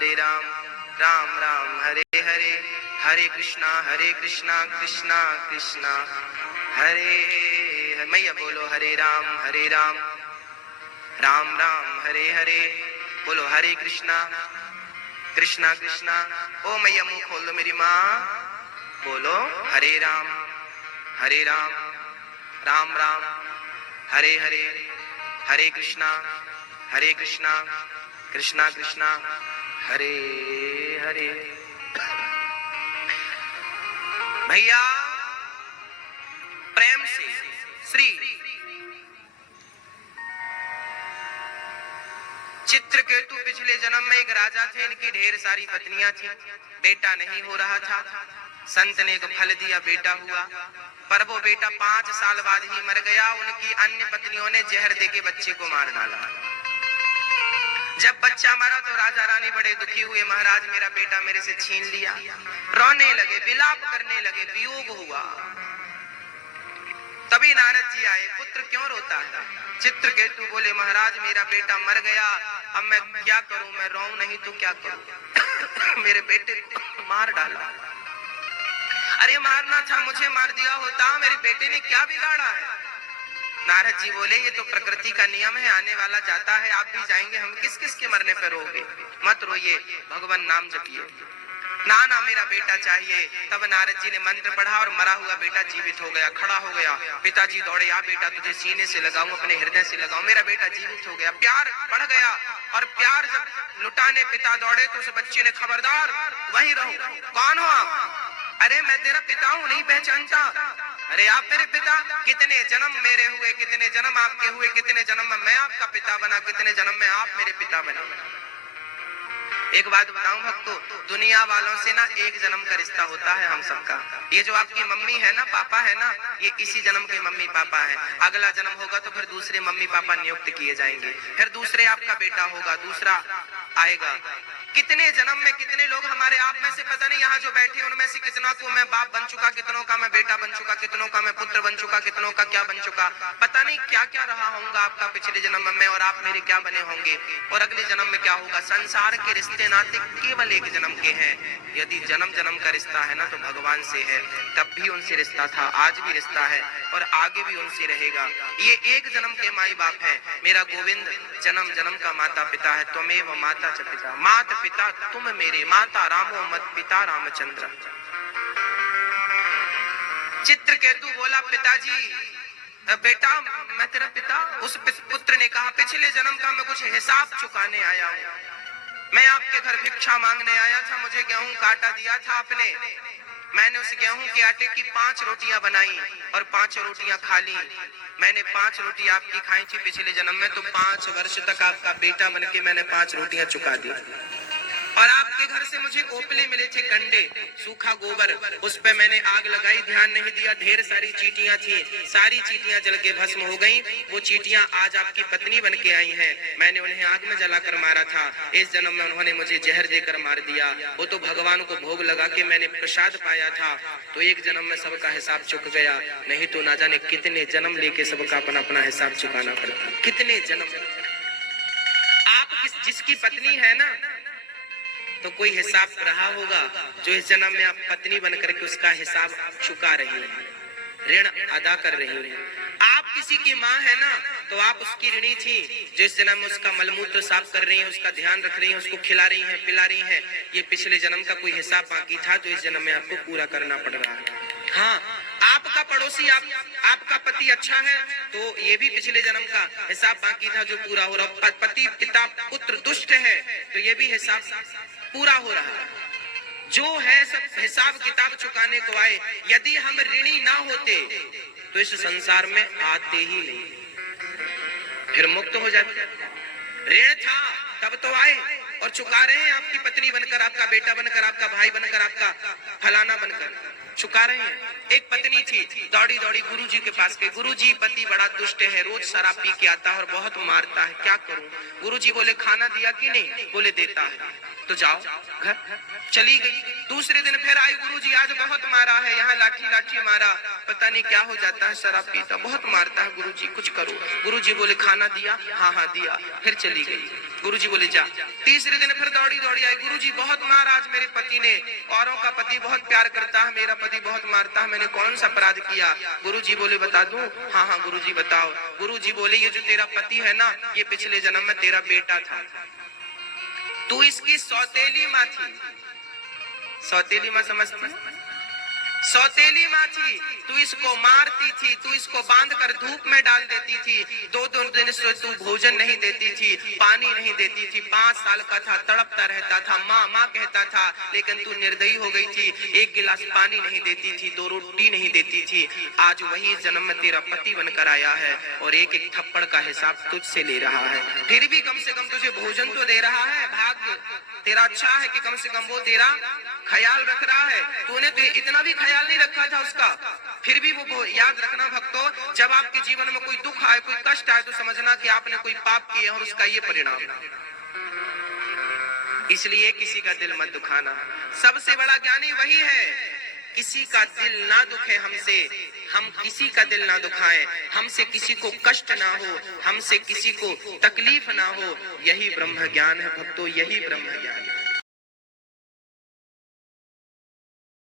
हरे राम, राम राम हरे हरे, हरे कृष्णा कृष्णा कृष्णा हरे हरे। मैया बोलो हरे राम, राम राम हरे हरे, बोलो हरे कृष्णा कृष्णा कृष्णा। ओ मैया मुंह खोल दो मेरी माँ, बोलो हरे राम, राम राम हरे हरे, हरे कृष्णा कृष्णा कृष्णा हरे हरे। भैया प्रेम से श्री चित्रकेतु पिछले जन्म में एक राजा थे, इनकी ढेर सारी पत्नियां थी, बेटा नहीं हो रहा था। संत ने एक फल दिया, बेटा हुआ, पर वो बेटा 5 साल बाद ही मर गया। उनकी अन्य पत्नियों ने जहर देके बच्चे को मार डाला। जब बच्चा मरा तो राजा रानी बड़े दुखी हुए, महाराज मेरा बेटा मेरे से छीन लिया। रोने लगे, विलाप करने लगे, वियोग हुआ। तभी नारद जी आए, पुत्र क्यों रोता है? चित्रकेतु बोले, महाराज मेरा बेटा मर गया, अब मैं क्या करूं? मैं रोऊं नहीं तो क्या करूं? मेरे बेटे को मार डाला। अरे मारना था, मुझे मार दिया होता, मेरे बेटे ने क्या बिगाड़ा है? नारद जी बोले, ये तो प्रकृति का नियम है, आने वाला जाता है, आप भी जाएंगे, हम किस किस के मरने पर रोगे? मत रोइए, भगवान नाम जपिए। ना ना मेरा बेटा चाहिए। तब नारद जी ने मंत्र पढ़ा और मरा हुआ बेटा जीवित हो गया, खड़ा हो गया। पिताजी दौड़े, आ बेटा तुझे सीने से लगाऊं, अपने हृदय से लगाऊं। मेरा बेटा जीवित हो गया, प्यार बढ़ गया। और प्यार जब लुटाने पिता दौड़े तो उस बच्चे ने, खबरदार वहीं रहो, कौन हो आप? अरे मैं तेरा पिता हूँ, नहीं पहचानता? अरे आप मेरे पिता? कितने जन्म मेरे हुए, कितने जन्म आपके हुए, कितने जन्म में मैं आपका पिता बना, कितने जन्म में आप मेरे पिता बने। एक बात बताऊं भक्तों, दुनिया वालों से ना एक जन्म का रिश्ता होता है हम सबका। ये जो आपकी मम्मी है ना, पापा है ना, ये इसी जन्म के मम्मी पापा है। अगला जन्म होगा तो फिर दूसरे मम्मी पापा नियुक्त किए जाएंगे, फिर दूसरे आपका बेटा होगा, दूसरा आएगा। कितने जन्म में कितने लोग हमारे आप में से, पता नहीं यहाँ जो बैठे उनमें से कितना को मैं बाप बन चुका, कितनों का मैं बेटा बन चुका, कितनों का मैं पुत्र बन चुका, कितनों का क्या बन चुका। पता नहीं क्या क्या रहा होगा आपका पिछले जन्म में, और आप मेरे क्या बने होंगे, और अगले जन्म में क्या होगा। संसार के रिश्ते नाते केवल एक जन्म के हैं। यदि जन्म जन्म का रिश्ता है ना तो भगवान से है, तब भी उनसे रिश्ता था, आज भी रिश्ता है और आगे भी उनसे रहेगा। ये एक जन्म के माई बाप है। मेरा गोविंद जन्म जन्म का माता पिता है। त्वमेव माता च पिता, माता पिता तुम मेरे, माता रामो मत पिता रामचंद्र। चित्रकेतु बोला, पिताजी बेटा मैं तेरा पिता। उस पुत्र ने कहा, पिछले जन्म का मैं कुछ हिसाब चुकाने आया हूँ। मैं आपके घर भिक्षा मांगने आया था, मुझे गेहूं काटा दिया था आपने, मैंने उस गेहूं के आटे की 5 रोटियां बनाई और 5 रोटियां खा ली। मैंने 5 रोटी आपकी खाई थी पिछले जन्म में, तो 5 वर्ष तक आपका बेटा बनके मैंने 5 रोटियां चुका दी। और आपके घर से मुझे ओपले मिले थे, कंडे, सूखा गोबर, उस पे मैंने आग लगाई, ध्यान नहीं दिया, ढेर सारी चींटियां थी, सारी चींटियां जल के भस्म हो गईं। वो चींटियां आज आपकी पत्नी बन के आई हैं, मैंने उन्हें आग में जलाकर मारा था। इस जन्म में उन्होंने मुझे जहर देकर मार दिया। वो तो भगवान को भोग लगा के मैंने प्रसाद पाया था, तो एक जन्म में सबका हिसाब चुक गया। नहीं तो ना जाने कितने जन्म लेके सबका अपना अपना हिसाब चुकाना पड़ता, कितने जन्म। आप जिसकी पत्नी है ना, तो कोई हिसाब रहा होगा जो इस जन्म में आप पत्नी बनकर के उसका हिसाब चुका रही है, ऋण अदा कर रही है। आप किसी की माँ है ना, तो आप उसकी ऋणी थी, जो इस जन्म में उसका मलमूत्र साफ कर रही है, उसका ध्यान रख रही है, उसको खिला रही है, पिला रही है। ये पिछले जन्म का कोई हिसाब बाकी था जो इस जन्म में आपको पूरा करना पड़ रहा है। हाँ, आपका पड़ोसी आपका पति अच्छा है, तो ये भी पिछले जन्म का हिसाब बाकी था जो पूरा हो रहा। पति पिता पुत्र दुष्ट है, तो ये भी हिसाब पूरा हो रहा है। जो है सब हिसाब किताब चुकाने को आए। यदि हम ऋणी ना होते तो इस संसार में आते ही नहीं, फिर मुक्त हो जाते। ऋण था तब तो आए और चुका रहे हैं, आपकी पत्नी बनकर, आपका बेटा बनकर, आपका भाई बनकर, आपका फलाना बनकर चुका रहे हैं। एक पत्नी थी, दौड़ी दौड़ी गुरुजी के पास गई। गुरुजी पति बड़ा दुष्ट है, रोज शराब पी के आता है और बहुत मारता है, क्या करूं? गुरुजी बोले, खाना दिया कि नहीं? बोले देता है। तो जाओ घर। चली गई। दूसरे दिन फिर आई, गुरुजी आज बहुत मारा है, यहाँ लाठी लाठी मारा, पता नहीं क्या हो जाता है, शराब पीता बहुत मारता है गुरुजी, कुछ करो। गुरुजी बोले खाना दिया? हाँ हाँ दिया। फिर चली गई। गुरुजी बोले जा। तीसरे दिन फिर दौड़ी दौड़ी आई, गुरुजी बहुत मारा आज मेरे पति ने, औरों का पति बहुत प्यार करता है, मेरा पति बहुत मारता है, मैंने कौन सा अपराध किया? गुरुजी बोले बता दूं? हाँ हाँ गुरुजी बताओ। गुरुजी बोले ये जो तेरा पति है ना, ये पिछले जन्म में तेरा बेटा था, तू इसकी सौतेली माँ थी। सौतेली माँ समझती? सौतेली माँ थी, तू इसको मारती थी, तू इसको बांध कर धूप में डाल देती थी, दो दो दिन से तू भोजन नहीं देती थी, पानी नहीं देती थी, 5 साल का था, तड़पता रहता था, माँ माँ कहता था, लेकिन तू निर्दयी हो गई थी, 1 गिलास पानी नहीं देती थी, 2 रोटी नहीं देती थी। आज वही जन्म में तेरा पति बनकर आया है और एक एक थप्पड़ का हिसाब तुझसे ले रहा है, फिर भी कम से कम तुझे भोजन तो दे रहा है। भाग्य तेरा अच्छा है कि कम से कम वो तेरा ख्याल रख रहा है। तूने तो इतना भी ख्याल नहीं रखा था उसका, फिर भी वो याद रखना भक्तों, जब आपके जीवन में कोई दुख आए, कोई कष्ट आए, तो समझना कि आपने कोई पाप किया और उसका ये परिणाम। इसलिए किसी का दिल मत दुखाना। सबसे बड़ा ज्ञानी वही है, किसी का दिल ना दुखे हमसे, हम किसी का दिल ना दुखाएं, हमसे किसी को कष्ट ना हो, हमसे किसी को तकलीफ ना हो। यही ब्रह्म ज्ञान है भक्तों, यही ब्रह्म ज्ञान है।